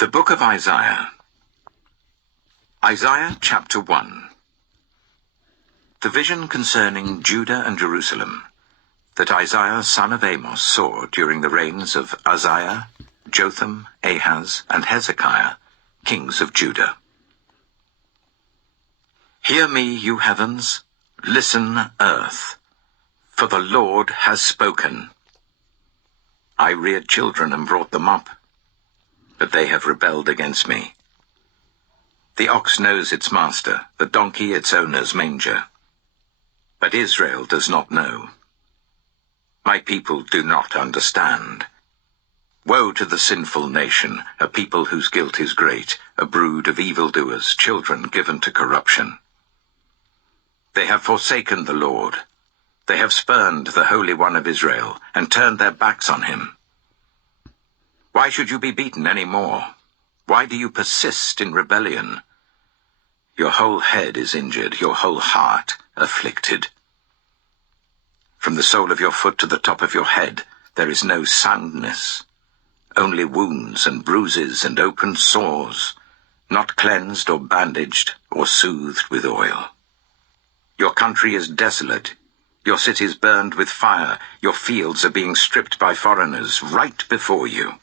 The Book of Isaiah. Isaiah chapter 1. The vision concerning Judah and Jerusalem that Isaiah son of Amos saw during the reigns of Uzziah, Jotham, Ahaz, and Hezekiah, kings of Judah. Hear me, you heavens, listen, earth, for the Lord has spoken. I reared children and brought them up, but they have rebelled against me. The ox knows its master, the donkey its owner's manger. But Israel does not know. My people do not understand. Woe to the sinful nation, a people whose guilt is great, a brood of evildoers, children given to corruption. They have forsaken the Lord. They have spurned the Holy One of Israel, and turned their backs on him. Why should you be beaten any more? Why do you persist in rebellion? Your whole head is injured, your whole heart afflicted. From the sole of your foot to the top of your head, there is no soundness, only wounds and bruises and open sores, not cleansed or bandaged or soothed with oil. Your country is desolate, your cities burned with fire, your fields are being stripped by foreigners right before you,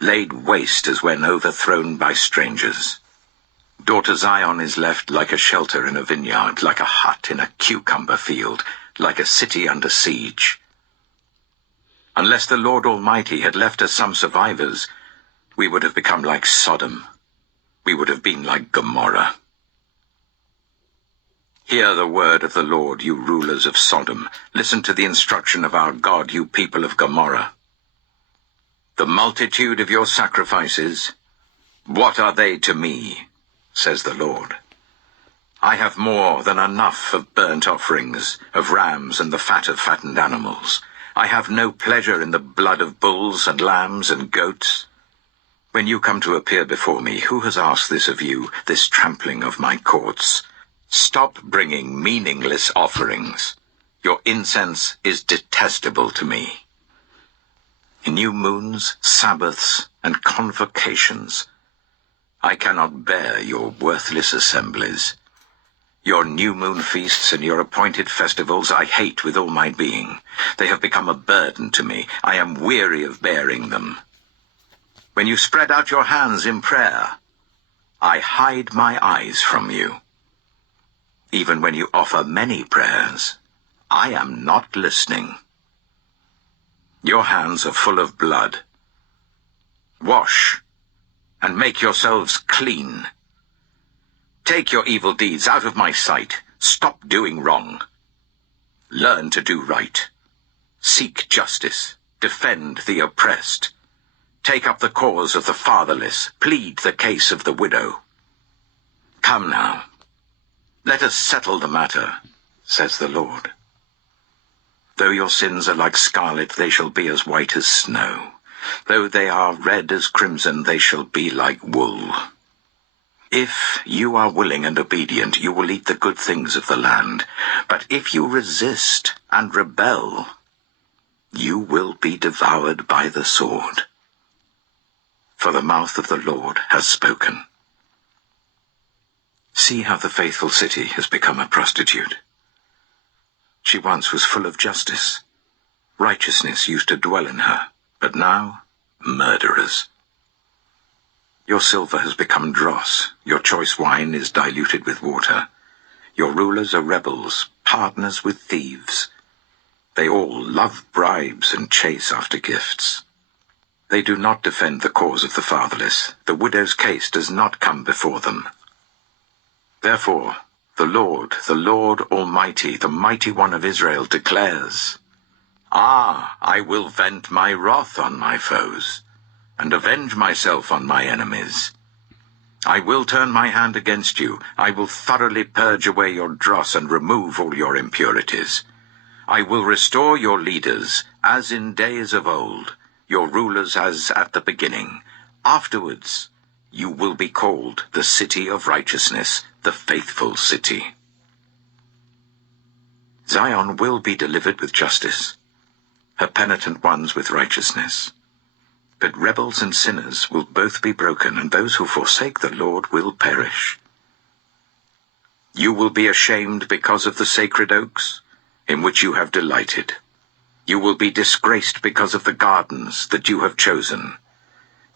laid waste as when overthrown by strangers. Daughter Zion is left like a shelter in a vineyard, like a hut in a cucumber field, like a city under siege. Unless the Lord Almighty had left us some survivors, we would have become like Sodom. We would have been like Gomorrah. Hear the word of the Lord, you rulers of Sodom. Listen to the instruction of our God, you people of Gomorrah. The multitude of your sacrifices, what are they to me, says the Lord? I have more than enough of burnt offerings, of rams and the fat of fattened animals. I have no pleasure in the blood of bulls and lambs and goats. When you come to appear before me, who has asked this of you, this trampling of my courts? Stop bringing meaningless offerings. Your incense is detestable to me. New moons, Sabbaths, and convocations. I cannot bear your worthless assemblies. Your new moon feasts and your appointed festivals I hate with all my being. They have become a burden to me. I am weary of bearing them. When you spread out your hands in prayer, I hide my eyes from you. Even when you offer many prayers, I am not listening. Your hands are full of blood. Wash, and make yourselves clean. Take your evil deeds out of my sight. Stop doing wrong. Learn to do right. Seek justice. Defend the oppressed. Take up the cause of the fatherless. Plead the case of the widow. Come now. Let us settle the matter, says the Lord. Though your sins are like scarlet, they shall be as white as snow. Though they are red as crimson, they shall be like wool. If you are willing and obedient, you will eat the good things of the land. But if you resist and rebel, you will be devoured by the sword. For the mouth of the Lord has spoken. See how the faithful city has become a prostitute. She once was full of justice. Righteousness used to dwell in her, but now, murderers. Your silver has become dross. Your choice wine is diluted with water. Your rulers are rebels, partners with thieves. They all love bribes and chase after gifts. They do not defend the cause of the fatherless. The widow's case does not come before them. Therefore, the Lord Almighty, the Mighty One of Israel, declares, I will vent my wrath on my foes, and avenge myself on my enemies. I will turn my hand against you. I will thoroughly purge away your dross and remove all your impurities. I will restore your leaders as in days of old, your rulers as at the beginning. Afterwards, you will be called the city of righteousness, the faithful city. Zion will be delivered with justice, her penitent ones with righteousness. But rebels and sinners will both be broken, and those who forsake the Lord will perish. You will be ashamed because of the sacred oaks, in which you have delighted. You will be disgraced because of the gardens that you have chosen.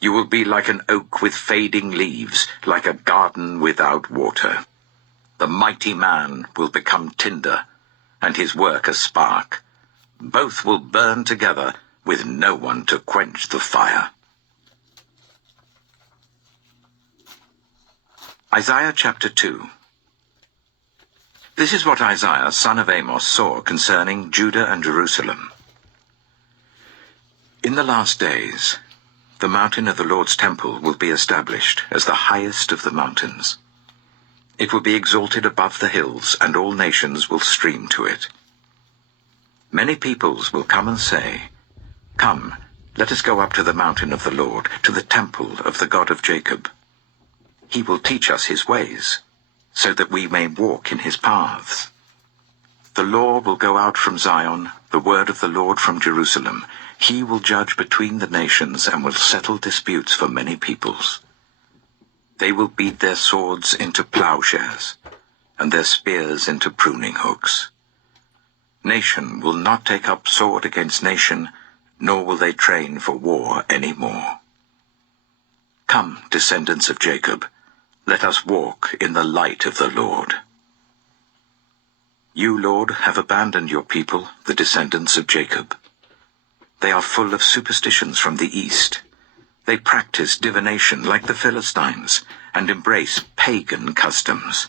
You will be like an oak with fading leaves, like a garden without water. The mighty man will become tinder, and his work a spark. Both will burn together, with no one to quench the fire. Isaiah chapter 2. This is what Isaiah, son of Amos, saw concerning Judah and Jerusalem. In the last days, the mountain of the Lord's temple will be established as the highest of the mountains. It will be exalted above the hills, and all nations will stream to it. Many peoples will come and say, "Come, let us go up to the mountain of the Lord, to the temple of the God of Jacob. He will teach us his ways, so that we may walk in his paths. The law will go out from Zion, the word of the Lord from Jerusalem. He will judge between the nations and will settle disputes for many peoples. They will beat their swords into plowshares, and their spears into pruning hooks. Nation will not take up sword against nation, nor will they train for war any more. Come, descendants of Jacob, let us walk in the light of the Lord. You, Lord, have abandoned your people, the descendants of Jacob. They are full of superstitions from the east. They practice divination like the Philistines, and embrace pagan customs.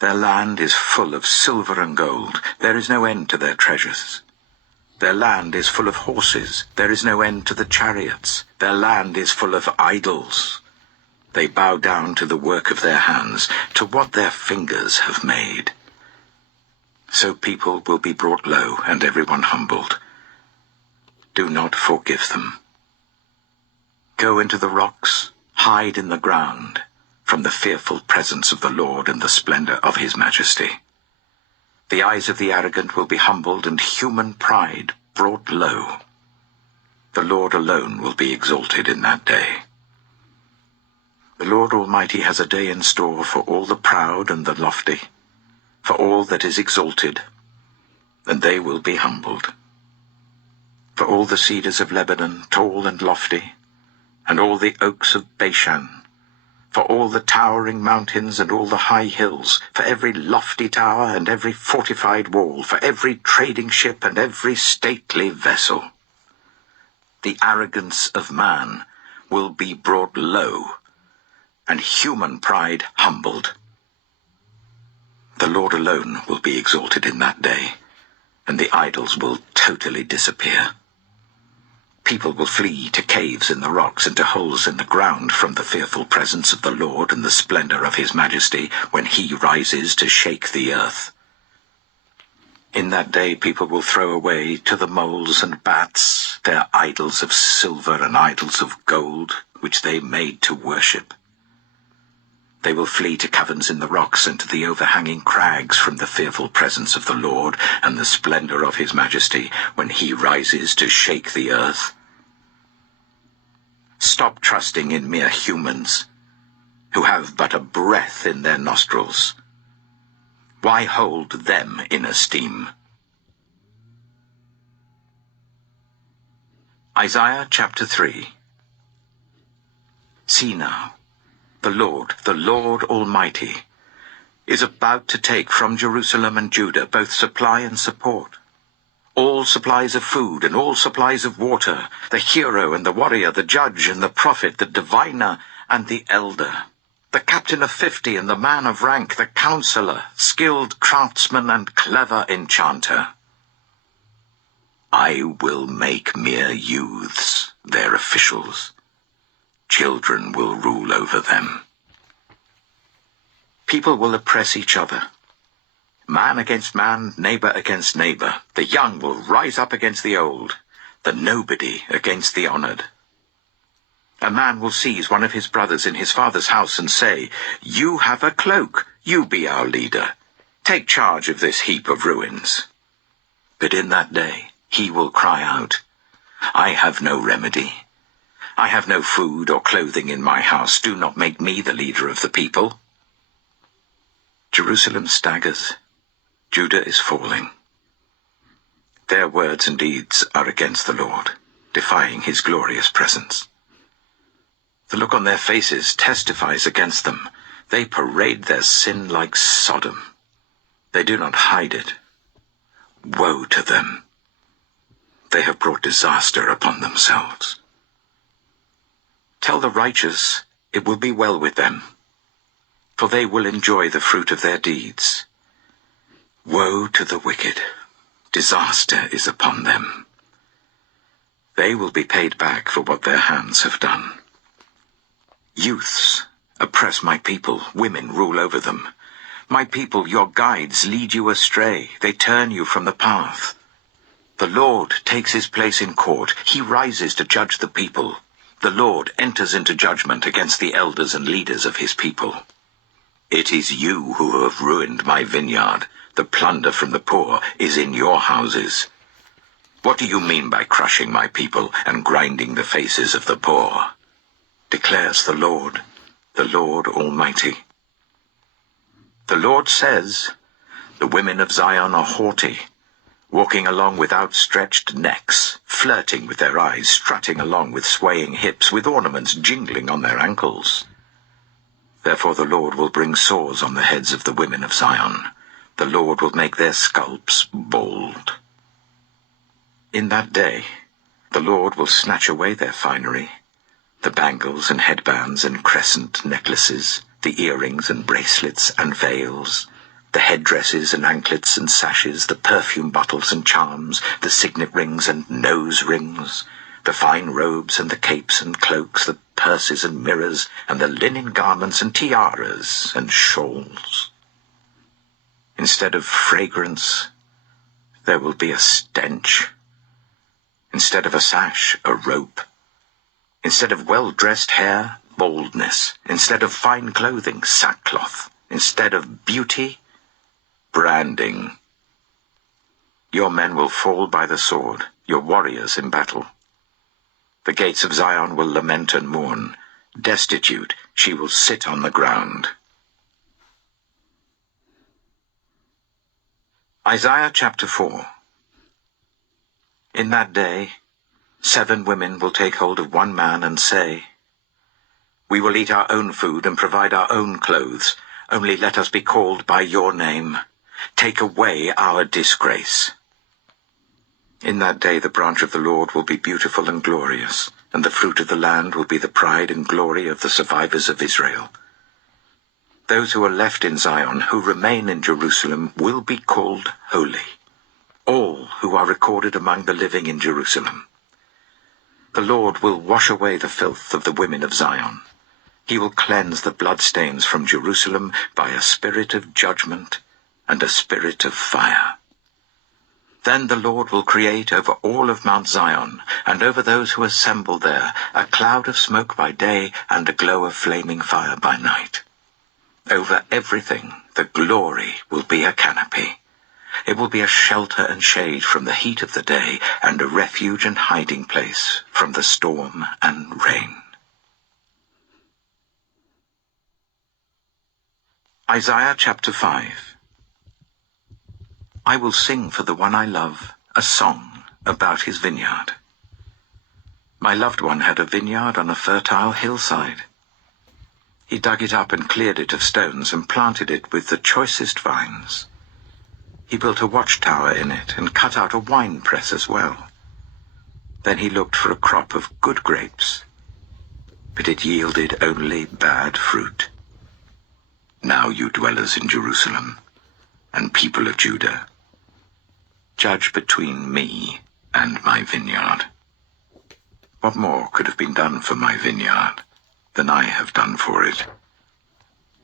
Their land is full of silver and gold. There is no end to their treasures. Their land is full of horses. There is no end to the chariots. Their land is full of idols. They bow down to the work of their hands, to what their fingers have made. So people will be brought low, and everyone humbled. Do not forgive them. Go into the rocks, hide in the ground, from the fearful presence of the Lord and the splendor of his majesty. The eyes of the arrogant will be humbled, and human pride brought low. The Lord alone will be exalted in that day. The Lord Almighty has a day in store for all the proud and the lofty, for all that is exalted, and they will be humbled. For all the cedars of Lebanon, tall and lofty, and all the oaks of Bashan, for all the towering mountains and all the high hills, for every lofty tower and every fortified wall, for every trading ship and every stately vessel. The arrogance of man will be brought low, and human pride humbled. The Lord alone will be exalted in that day, and the idols will totally disappear. People will flee to caves in the rocks and to holes in the ground from the fearful presence of the Lord and the splendor of his majesty when he rises to shake the earth. In that day people will throw away to the moles and bats their idols of silver and idols of gold, which they made to worship. They will flee to caverns in the rocks and to the overhanging crags from the fearful presence of the Lord and the splendor of his majesty when he rises to shake the earth. Stop trusting in mere humans, who have but a breath in their nostrils. Why hold them in esteem? Isaiah chapter 3. See now, the Lord Almighty, is about to take from Jerusalem and Judah both supply and support. All supplies of food and all supplies of water, the hero and the warrior, the judge and the prophet, the diviner and the elder, the captain of 50 and the man of rank, the counselor, skilled craftsman and clever enchanter. I will make mere youths their officials. Children will rule over them. People will oppress each other. Man against man, neighbor against neighbor. The young will rise up against the old, the nobody against the honored. A man will seize one of his brothers in his father's house and say, "You have a cloak, you be our leader. Take charge of this heap of ruins." But in that day he will cry out, "I have no remedy. I have no food or clothing in my house. Do not make me the leader of the people. Jerusalem staggers. Judah is falling. Their words and deeds are against the Lord, defying his glorious presence. The look on their faces testifies against them. They parade their sin like Sodom. They do not hide it. Woe to them! They have brought disaster upon themselves. Tell the righteous it will be well with them, for they will enjoy the fruit of their deeds. Woe to the wicked! Disaster is upon them. They will be paid back for what their hands have done. Youths oppress my people, women rule over them. My people, your guides, lead you astray. They turn you from the path. The Lord takes his place in court. He rises to judge the people. The Lord enters into judgment against the elders and leaders of his people. It is you who have ruined my vineyard. The plunder from the poor is in your houses. What do you mean by crushing my people and grinding the faces of the poor? Declares the Lord Almighty. The Lord says, the women of Zion are haughty, walking along with outstretched necks, flirting with their eyes, strutting along with swaying hips, with ornaments jingling on their ankles. Therefore the Lord will bring sores on the heads of the women of Zion. The Lord will make their scalps bald. In that day, the Lord will snatch away their finery, the bangles and headbands and crescent necklaces, the earrings and bracelets and veils, the headdresses and anklets and sashes, the perfume bottles and charms, the signet rings and nose rings, the fine robes and the capes and cloaks, the purses and mirrors, and the linen garments and tiaras and shawls. Instead of fragrance, there will be a stench. Instead of a sash, a rope. Instead of well-dressed hair, baldness. Instead of fine clothing, sackcloth. Instead of beauty, branding. Your men will fall by the sword, your warriors in battle. The gates of Zion will lament and mourn. Destitute, she will sit on the ground. Isaiah chapter 4. In that day, 7 women will take hold of one man and say, we will eat our own food and provide our own clothes. Only let us be called by your name. Take away our disgrace. In that day the branch of the Lord will be beautiful and glorious, and the fruit of the land will be the pride and glory of the survivors of Israel. Those who are left in Zion, who remain in Jerusalem, will be called holy, all who are recorded among the living in Jerusalem. The Lord will wash away the filth of the women of Zion. He will cleanse the bloodstains from Jerusalem by a spirit of judgment and a spirit of fire. Then the Lord will create over all of Mount Zion, and over those who assemble there, a cloud of smoke by day and a glow of flaming fire by night. Over everything the glory will be a canopy. It will be a shelter and shade from the heat of the day, and a refuge and hiding place from the storm and rain. Isaiah chapter 5. I will sing for the one I love a song about his vineyard. My loved one had a vineyard on a fertile hillside. He dug it up and cleared it of stones and planted it with the choicest vines. He built a watchtower in it and cut out a wine press as well. Then he looked for a crop of good grapes, but it yielded only bad fruit. Now you dwellers in Jerusalem and people of Judah, judge between me and my vineyard. What more could have been done for my vineyard than I have done for it?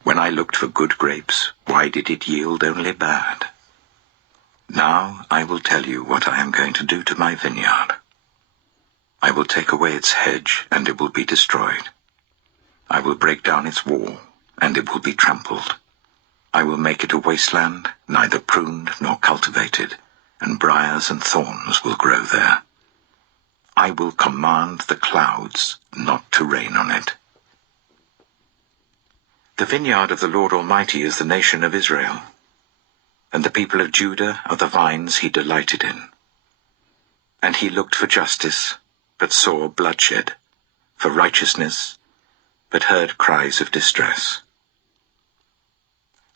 When I looked for good grapes, why did it yield only bad? Now I will tell you what I am going to do to my vineyard. I will take away its hedge, and it will be destroyed. I will break down its wall, and it will be trampled. I will make it a wasteland, neither pruned nor cultivated, and briars and thorns will grow there. I will command the clouds not to rain on it. The vineyard of the Lord Almighty is the nation of Israel, and the people of Judah are the vines he delighted in. And he looked for justice, but saw bloodshed, for righteousness, but heard cries of distress.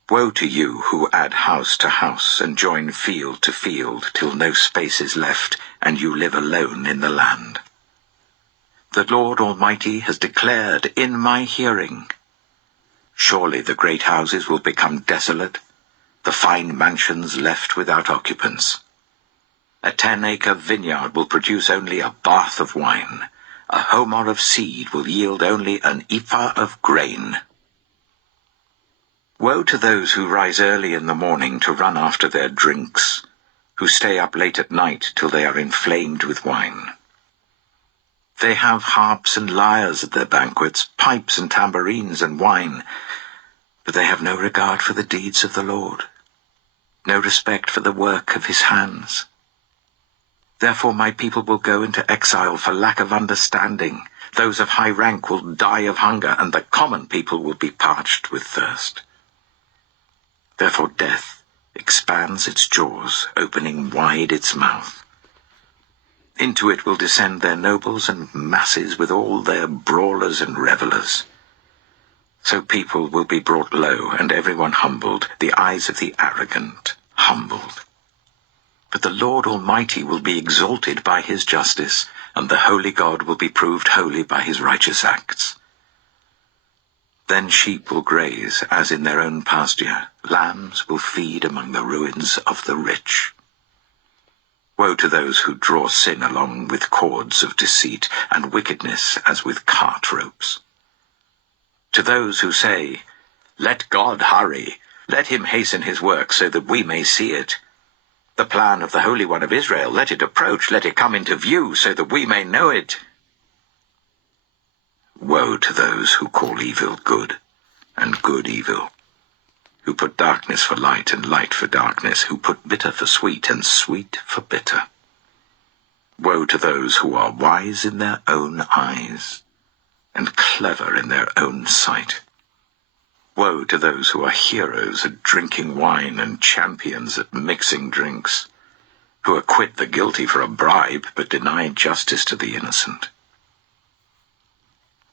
Woe to you who add house to house and join field to field till no space is left, and you live alone in the land. The Lord Almighty has declared in my hearing, surely the great houses will become desolate, the fine mansions left without occupants. A 10-acre vineyard will produce only a bath of wine. A homer of seed will yield only an ephah of grain. Woe to those who rise early in the morning to run after their drinks, who stay up late at night till they are inflamed with wine. They have harps and lyres at their banquets, pipes and tambourines and wine, but they have no regard for the deeds of the Lord, no respect for the work of his hands. Therefore my people will go into exile for lack of understanding. Those of high rank will die of hunger, and the common people will be parched with thirst. Therefore death expands its jaws, opening wide its mouth. Into it will descend their nobles and masses with all their brawlers and revellers. So people will be brought low, and everyone humbled, the eyes of the arrogant humbled. But the Lord Almighty will be exalted by his justice, and the holy God will be proved holy by his righteous acts. Then sheep will graze as in their own pasture, lambs will feed among the ruins of the rich. Woe to those who draw sin along with cords of deceit, and wickedness as with cart ropes. To those who say, let God hurry, let him hasten his work so that we may see it. The plan of the Holy One of Israel, let it approach, let it come into view so that we may know it. Woe to those who call evil good, and good evil, who put darkness for light and light for darkness, who put bitter for sweet and sweet for bitter. Woe to those who are wise in their own eyes, and clever in their own sight. Woe to those who are heroes at drinking wine and champions at mixing drinks, who acquit the guilty for a bribe but deny justice to the innocent.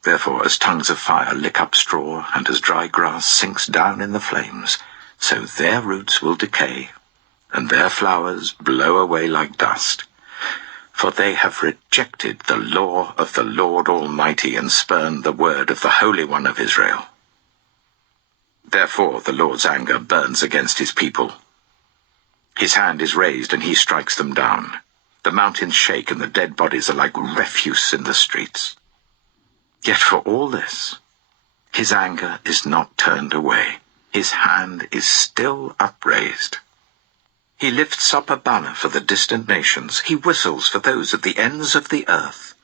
Therefore, as tongues of fire lick up straw, and as dry grass sinks down in the flames, so their roots will decay, and their flowers blow away like dust. For they have rejected the law of the Lord Almighty, and spurned the word of the Holy One of Israel. Therefore the Lord's anger burns against his people. His hand is raised, and he strikes them down. The mountains shake, and the dead bodies are like refuse in the streets. Yet for all this, his anger is not turned away. His hand is still upraised. He lifts up a banner for the distant nations. He whistles for those at the ends of the earth.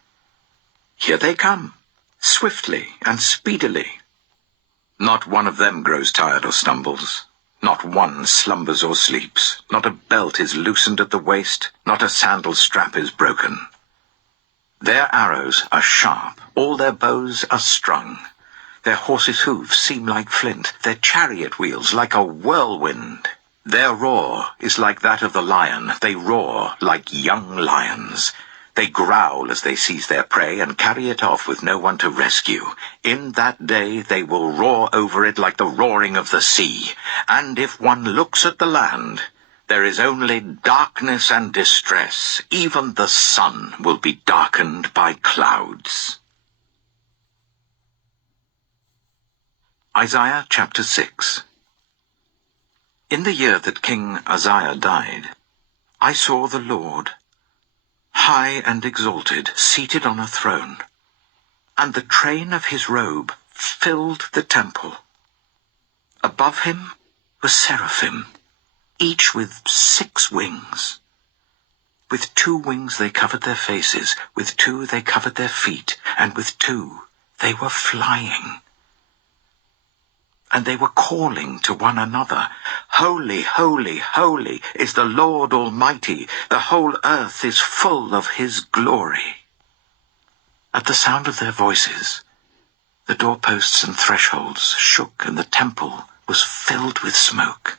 Here they come, swiftly and speedily. Not one of them grows tired or stumbles. Not one slumbers or sleeps. Not a belt is loosened at the waist. Not a sandal strap is broken. Their arrows are sharp, all their bows are strung. Their horses' hooves seem like flint, their chariot wheels like a whirlwind. Their roar is like that of the lion, they roar like young lions. They growl as they seize their prey and carry it off with no one to rescue. In that day they will roar over it like the roaring of the sea. And if one looks at the land, there is only darkness and distress. Even the sun will be darkened by clouds. Isaiah chapter 6. In the year that King Uzziah died, I saw the Lord, high and exalted, seated on a throne, and the train of his robe filled the temple. Above him were seraphim, each with 6 wings. With 2 wings they covered their faces, with 2 they covered their feet, and with 2 they were flying. And they were calling to one another, Holy, holy, holy is the Lord Almighty. The whole earth is full of his glory. At the sound of their voices, the doorposts and thresholds shook, and the temple was filled with smoke.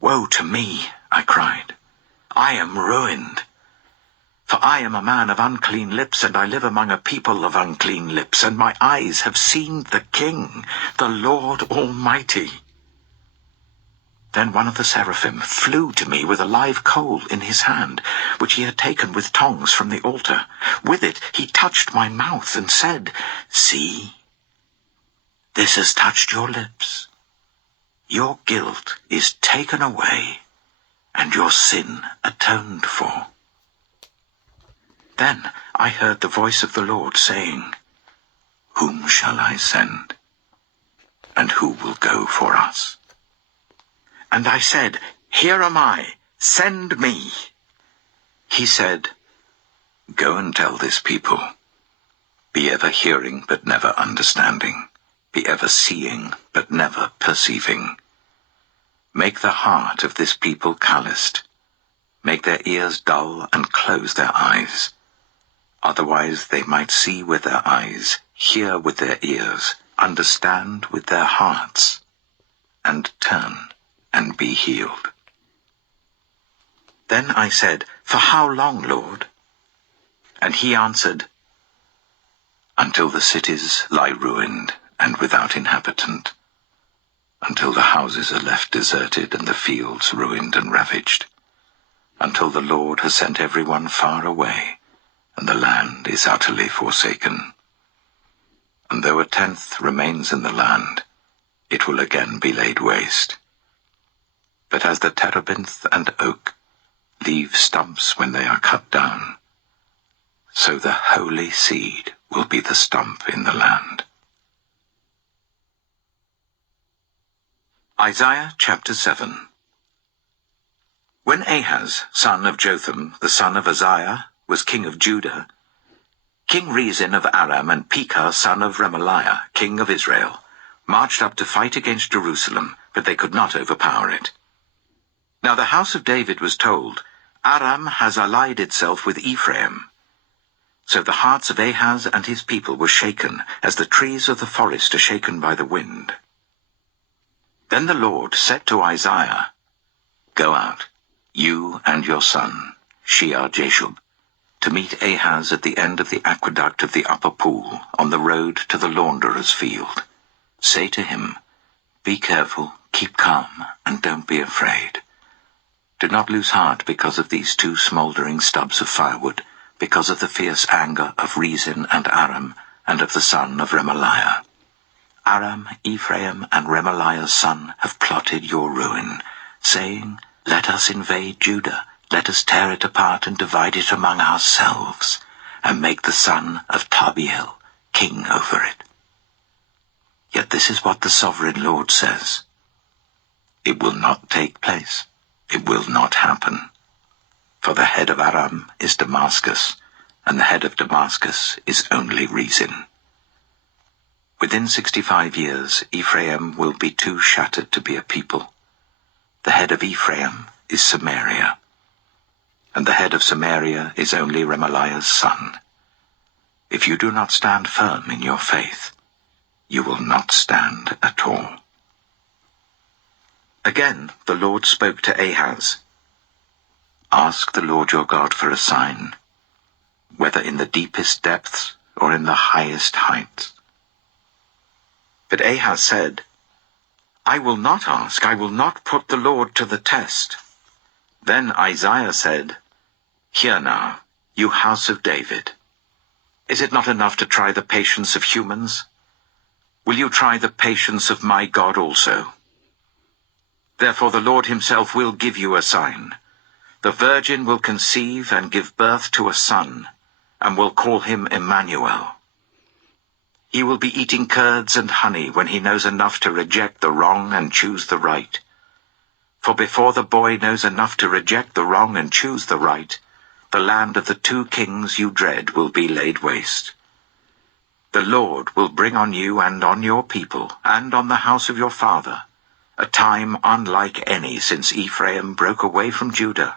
"Woe to me," I cried. "I am ruined. For I am a man of unclean lips, and I live among a people of unclean lips, and my eyes have seen the King, the Lord Almighty." Then one of the seraphim flew to me with a live coal in his hand, which he had taken with tongs from the altar. With it he touched my mouth and said, "See, this has touched your lips. Your guilt is taken away, and your sin atoned for." Then I heard the voice of the Lord saying, "Whom shall I send? And who will go for us?" And I said, "Here am I, send me." He said, "Go and tell this people, be ever hearing but never understanding, be ever seeing but never perceiving. Make the heart of this people calloused, make their ears dull and close their eyes. Otherwise they might see with their eyes, hear with their ears, understand with their hearts, and turn and be healed." Then I said, "For how long, Lord?" And he answered, "Until the cities lie ruined and without inhabitant, until the houses are left deserted and the fields ruined and ravaged, until the Lord has sent everyone far away, and the land is utterly forsaken. And though a tenth remains in the land, it will again be laid waste. But as the terebinth and oak leave stumps when they are cut down, so the holy seed will be the stump in the land." Isaiah chapter 7. When Ahaz, son of Jotham, the son of Uzziah, was king of Judah, King Rezin of Aram and Pekah, son of Remaliah, king of Israel, marched up to fight against Jerusalem, but they could not overpower it. Now the house of David was told, "Aram has allied itself with Ephraim." So the hearts of Ahaz and his people were shaken, as the trees of the forest are shaken by the wind. Then the Lord said to Isaiah, "Go out, you and your son, Shear-Jashub, to meet Ahaz at the end of the aqueduct of the upper pool, on the road to the launderer's field. Say to him, 'Be careful, keep calm, and don't be afraid. Do not lose heart because of these two smoldering stubs of firewood, because of the fierce anger of Rezin and Aram, and of the son of Remaliah. Aram, Ephraim, and Remaliah's son have plotted your ruin, saying, Let us invade Judah, let us tear it apart and divide it among ourselves, and make the son of Tabiel king over it.' Yet this is what the sovereign Lord says. It will not take place. It will not happen. For the head of Aram is Damascus, and the head of Damascus is only Rezin. Within 65 years, Ephraim will be too shattered to be a people. The head of Ephraim is Samaria, and the head of Samaria is only Remaliah's son. If you do not stand firm in your faith, you will not stand at all." Again the Lord spoke to Ahaz, "Ask the Lord your God for a sign, whether in the deepest depths or in the highest heights." But Ahaz said, "I will not ask, I will not put the Lord to the test." Then Isaiah said, "Hear now, you house of David. Is it not enough to try the patience of humans? Will you try the patience of my God also? Therefore the Lord himself will give you a sign. The virgin will conceive and give birth to a son, and will call him Emmanuel. He will be eating curds and honey when he knows enough to reject the wrong and choose the right. For before the boy knows enough to reject the wrong and choose the right, the land of the two kings you dread will be laid waste. The Lord will bring on you and on your people and on the house of your father a time unlike any since Ephraim broke away from Judah.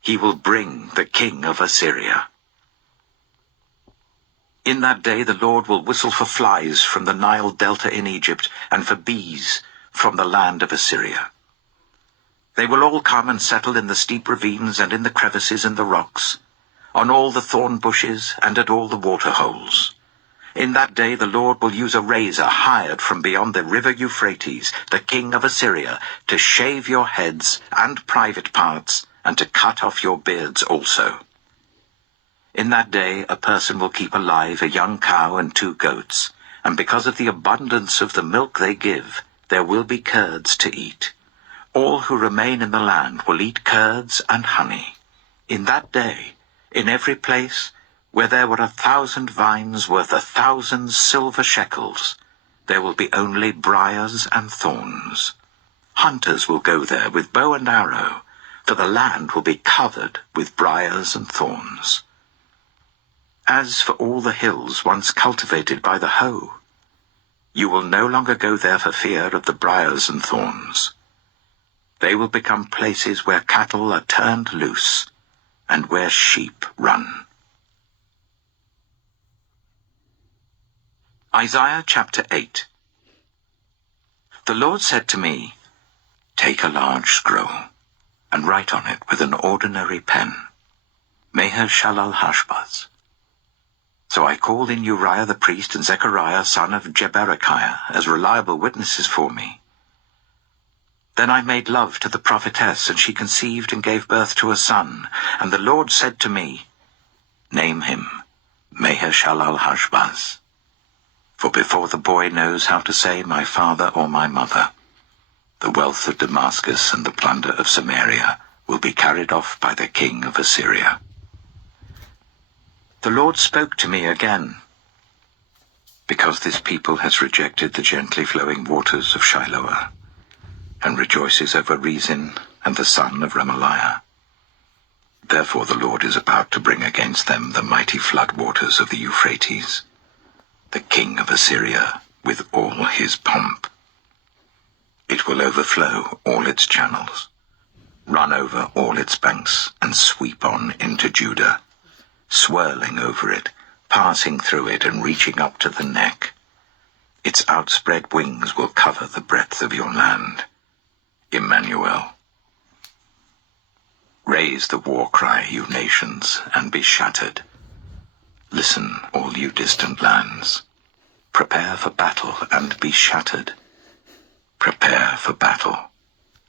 He will bring the king of Assyria." In that day the Lord will whistle for flies from the Nile delta in Egypt, and for bees from the land of Assyria. They will all come and settle in the steep ravines and in the crevices in the rocks, on all the thorn bushes and at all the water holes. In that day the Lord will use a razor hired from beyond the river Euphrates, the king of Assyria, to shave your heads and private parts, and to cut off your beards also. In that day a person will keep alive a young cow and 2 goats, and because of the abundance of the milk they give, there will be curds to eat. All who remain in the land will eat curds and honey. In that day, in every place where there were 1,000 vines worth 1,000 silver shekels, there will be only briars and thorns. Hunters will go there with bow and arrow, for the land will be covered with briars and thorns. As for all the hills once cultivated by the hoe, you will no longer go there for fear of the briars and thorns. They will become places where cattle are turned loose and where sheep run. Isaiah chapter 8. The Lord said to me, "Take a large scroll, and write on it with an ordinary pen, Meher-Shalal-Hashbaz." So I called in Uriah the priest and Zechariah son of Jeberechiah as reliable witnesses for me. Then I made love to the prophetess, and she conceived and gave birth to a son. And the Lord said to me, "Name him Meher-Shalal-Hashbaz. For before the boy knows how to say my father or my mother, the wealth of Damascus and the plunder of Samaria will be carried off by the king of Assyria." The Lord spoke to me again. "Because this people has rejected the gently flowing waters of Shiloah, and rejoices over Rezin and the son of Remaliah. Therefore the Lord is about to bring against them the mighty flood waters of the Euphrates, the king of Assyria with all his pomp. It will overflow all its channels, run over all its banks, and sweep on into Judah, swirling over it, passing through it, and reaching up to the neck. Its outspread wings will cover the breadth of your land. Emmanuel. Raise the war cry, you nations, and be shattered. Listen, all you distant lands. Prepare for battle and be shattered. Prepare for battle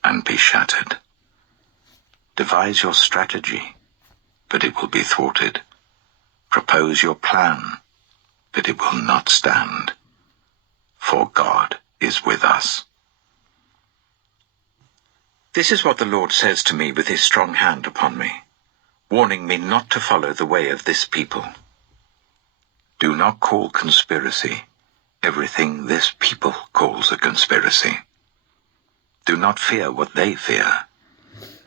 and be shattered. Devise your strategy, but it will be thwarted. Propose your plan, but it will not stand. For God is with us. This is what the Lord says to me with his strong hand upon me, warning me not to follow the way of this people. Do not call conspiracy everything this people calls a conspiracy. Do not fear what they fear,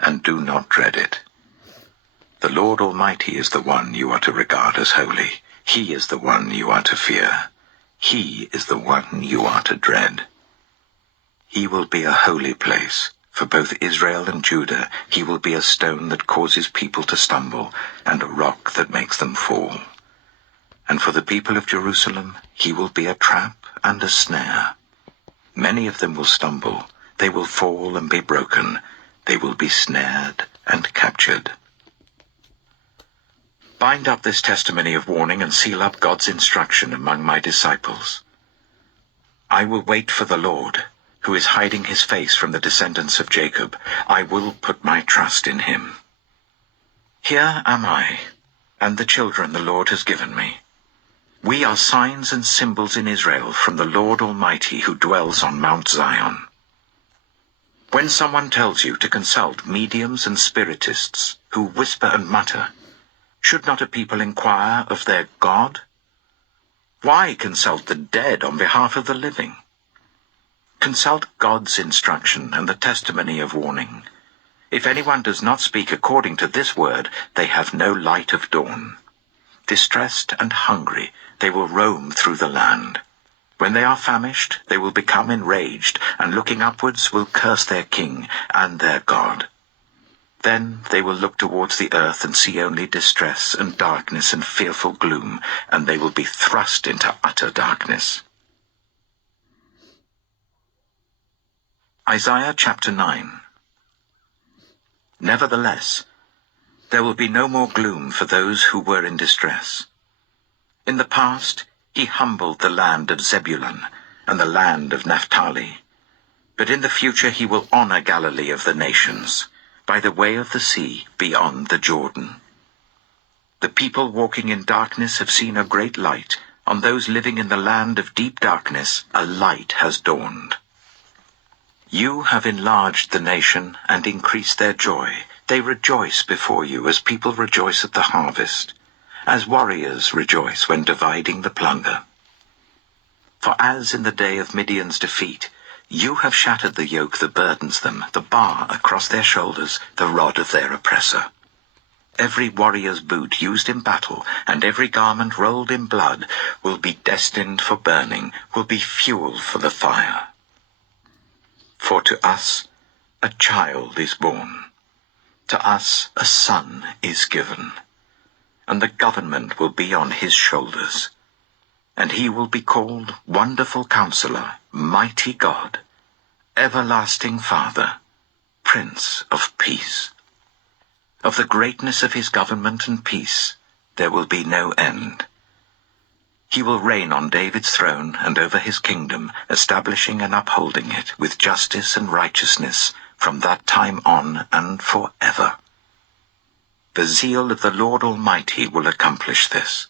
and do not dread it. The Lord Almighty is the one you are to regard as holy. He is the one you are to fear. He is the one you are to dread. He will be a holy place. For both Israel and Judah, he will be a stone that causes people to stumble, and a rock that makes them fall. And for the people of Jerusalem, he will be a trap and a snare. Many of them will stumble, they will fall and be broken, they will be snared and captured. Bind up this testimony of warning and seal up God's instruction among my disciples. I will wait for the Lord, who is hiding his face from the descendants of Jacob. I will put my trust in him. Here am I, and the children the Lord has given me. We are signs and symbols in Israel from the Lord Almighty who dwells on Mount Zion. When someone tells you to consult mediums and spiritists who whisper and mutter, should not a people inquire of their God? Why consult the dead on behalf of the living? Consult God's instruction and the testimony of warning. If anyone does not speak according to this word, they have no light of dawn. Distressed and hungry, they will roam through the land. When they are famished, they will become enraged, and looking upwards will curse their king and their God. Then they will look towards the earth and see only distress and darkness and fearful gloom, and they will be thrust into utter darkness. Isaiah chapter 9. Nevertheless, there will be no more gloom for those who were in distress. In the past, he humbled the land of Zebulun and the land of Naphtali. But in the future he will honor Galilee of the nations, by the way of the sea beyond the Jordan. The people walking in darkness have seen a great light. On those living in the land of deep darkness, a light has dawned. You have enlarged the nation and increased their joy. They rejoice before you as people rejoice at the harvest, as warriors rejoice when dividing the plunder. For as in the day of Midian's defeat, you have shattered the yoke that burdens them, the bar across their shoulders, the rod of their oppressor. Every warrior's boot used in battle, and every garment rolled in blood, will be destined for burning, will be fuel for the fire. For to us a child is born, to us a son is given, and the government will be on his shoulders. And he will be called Wonderful Counselor, Mighty God, Everlasting Father, Prince of Peace. Of the greatness of his government and peace there will be no end. He will reign on David's throne and over his kingdom, establishing and upholding it with justice and righteousness from that time on and forever. The zeal of the Lord Almighty will accomplish this.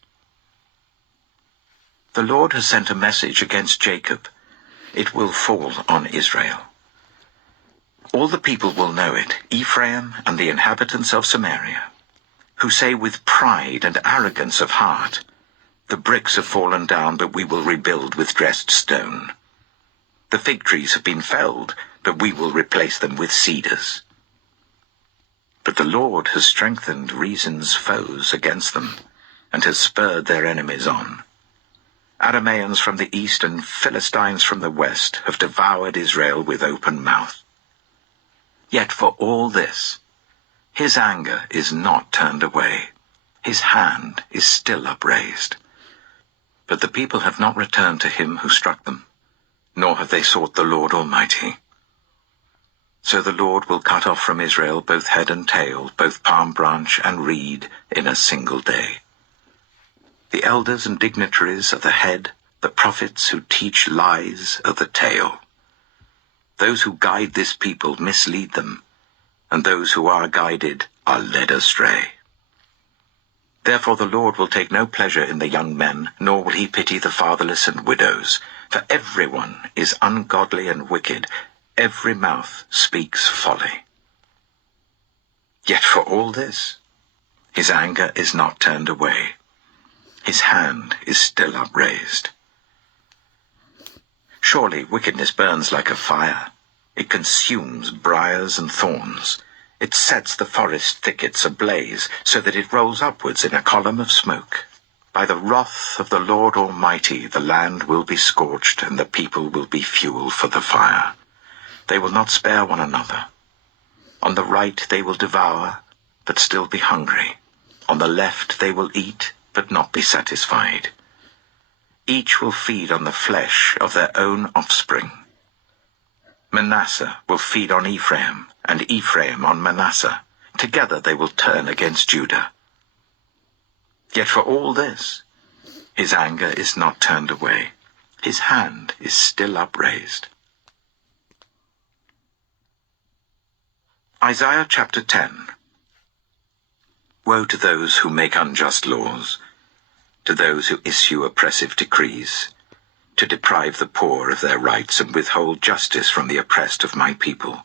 The Lord has sent a message against Jacob. It will fall on Israel. All the people will know it, Ephraim and the inhabitants of Samaria, who say with pride and arrogance of heart, the bricks have fallen down, but we will rebuild with dressed stone. The fig trees have been felled, but we will replace them with cedars. But the Lord has strengthened Reason's foes against them, and has spurred their enemies on. Arameans from the east and Philistines from the west have devoured Israel with open mouth. Yet for all this, his anger is not turned away. His hand is still upraised. But the people have not returned to him who struck them, nor have they sought the Lord Almighty. So the Lord will cut off from Israel both head and tail, both palm branch and reed, in a single day. The elders and dignitaries are the head, the prophets who teach lies are the tail. Those who guide this people mislead them, and those who are guided are led astray. Therefore the Lord will take no pleasure in the young men, nor will he pity the fatherless and widows. For everyone is ungodly and wicked, every mouth speaks folly. Yet for all this, his anger is not turned away. His hand is still upraised. Surely wickedness burns like a fire. It consumes briars and thorns. It sets the forest thickets ablaze, so that it rolls upwards in a column of smoke. By the wrath of the Lord Almighty the land will be scorched, and the people will be fuel for the fire. They will not spare one another. On the right they will devour, but still be hungry. On the left they will eat, but not be satisfied. Each will feed on the flesh of their own offspring. Manasseh will feed on Ephraim, and Ephraim on Manasseh. Together they will turn against Judah. Yet for all this, his anger is not turned away. His hand is still upraised. Isaiah chapter 10. Woe to those who make unjust laws, to those who issue oppressive decrees, to deprive the poor of their rights and withhold justice from the oppressed of my people,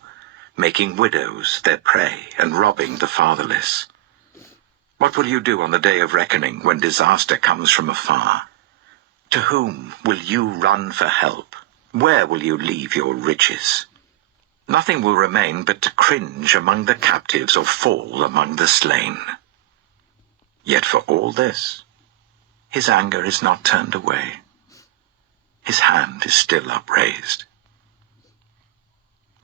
making widows their prey and robbing the fatherless. What will you do on the day of reckoning when disaster comes from afar? To whom will you run for help? Where will you leave your riches? Nothing will remain but to cringe among the captives or fall among the slain. Yet for all this, his anger is not turned away. His hand is still upraised.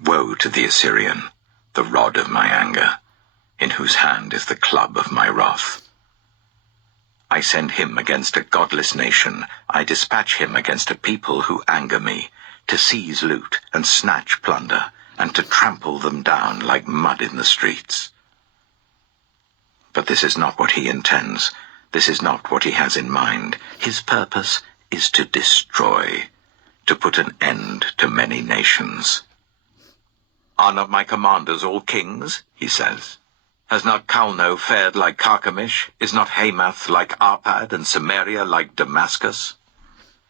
Woe to the Assyrian, the rod of my anger, in whose hand is the club of my wrath. I send him against a godless nation. I dispatch him against a people who anger me, to seize loot and snatch plunder, and to trample them down like mud in the streets. But this is not what he intends. This is not what he has in mind. His purpose is to destroy, to put an end to many nations. Are not my commanders all kings? He says. Has not Calno fared like Carchemish? Is not Hamath like Arpad, and Samaria like Damascus?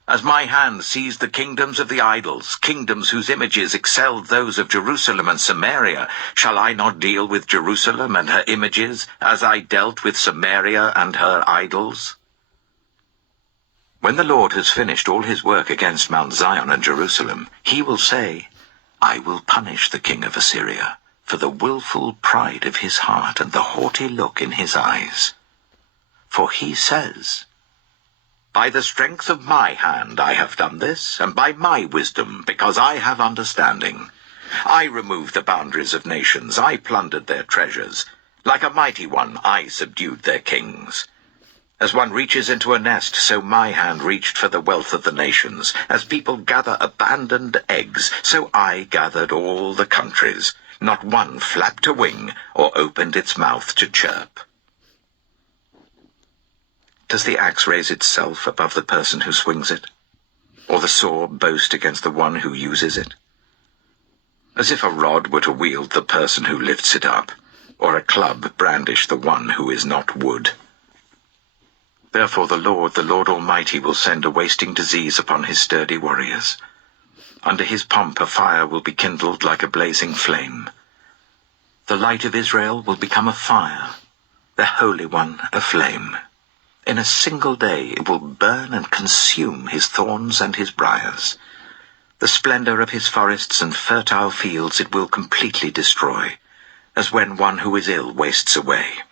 As my hand seized the kingdoms of the idols, kingdoms whose images excelled those of Jerusalem and Samaria, shall I not deal with Jerusalem and her images, as I dealt with Samaria and her idols? When the Lord has finished all his work against Mount Zion and Jerusalem, he will say, I will punish the king of Assyria for the willful pride of his heart and the haughty look in his eyes. For he says, By the strength of my hand I have done this, and by my wisdom, because I have understanding. I removed the boundaries of nations, I plundered their treasures. Like a mighty one, I subdued their kings. As one reaches into a nest, so my hand reached for the wealth of the nations. As people gather abandoned eggs, so I gathered all the countries. Not one flapped a wing or opened its mouth to chirp. Does the axe raise itself above the person who swings it, or the saw boast against the one who uses it? As if a rod were to wield the person who lifts it up, or a club brandish the one who is not wood. Therefore the Lord Almighty, will send a wasting disease upon his sturdy warriors. Under his pomp a fire will be kindled like a blazing flame. The light of Israel will become a fire, the Holy One a flame. In a single day it will burn and consume his thorns and his briars. The splendor of his forests and fertile fields it will completely destroy, as when one who is ill wastes away.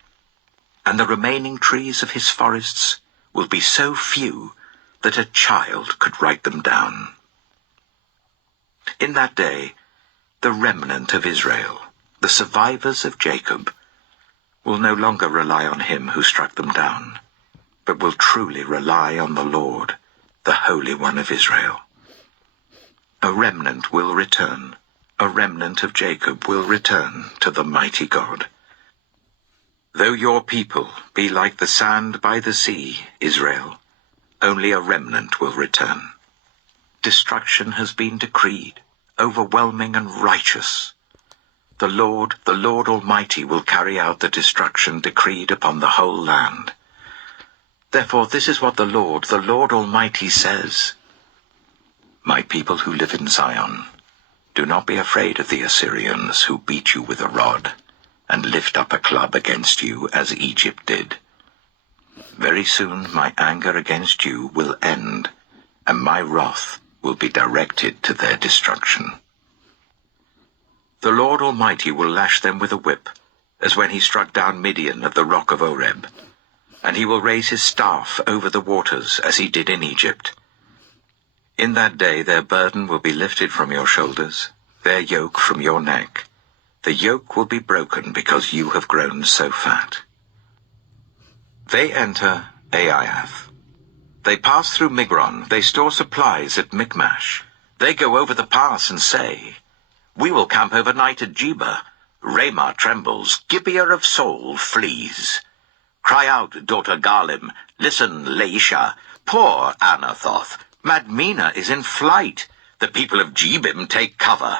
And the remaining trees of his forests will be so few that a child could write them down. In that day, the remnant of Israel, the survivors of Jacob, will no longer rely on him who struck them down, but will truly rely on the Lord, the Holy One of Israel. A remnant will return, a remnant of Jacob will return to the mighty God. Though your people be like the sand by the sea, Israel, only a remnant will return. Destruction has been decreed, overwhelming and righteous. The Lord Almighty will carry out the destruction decreed upon the whole land. Therefore this is what the Lord Almighty says. My people who live in Zion, do not be afraid of the Assyrians who beat you with a rod and lift up a club against you as Egypt did. Very soon my anger against you will end, and my wrath will be directed to their destruction. The Lord Almighty will lash them with a whip, as when he struck down Midian at the rock of Oreb, and he will raise his staff over the waters as he did in Egypt. In that day their burden will be lifted from your shoulders, their yoke from your neck. The yoke will be broken because you have grown so fat. They enter Aiath. They pass through Migron, they store supplies at Michmash. They go over the pass and say, We will camp overnight at Jeba. Ramah trembles, Gibeah of Saul flees. Cry out, daughter Garlim, listen, Laisha. Poor Anathoth, Madmenah is in flight. The people of Jebim take cover.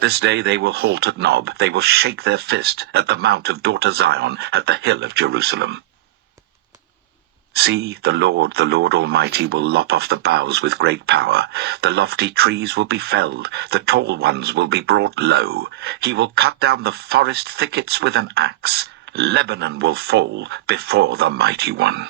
This day they will halt at Nob, they will shake their fist at the mount of daughter Zion, at the hill of Jerusalem. See, the Lord Almighty will lop off the boughs with great power. The lofty trees will be felled, the tall ones will be brought low. He will cut down the forest thickets with an axe. Lebanon will fall before the mighty one.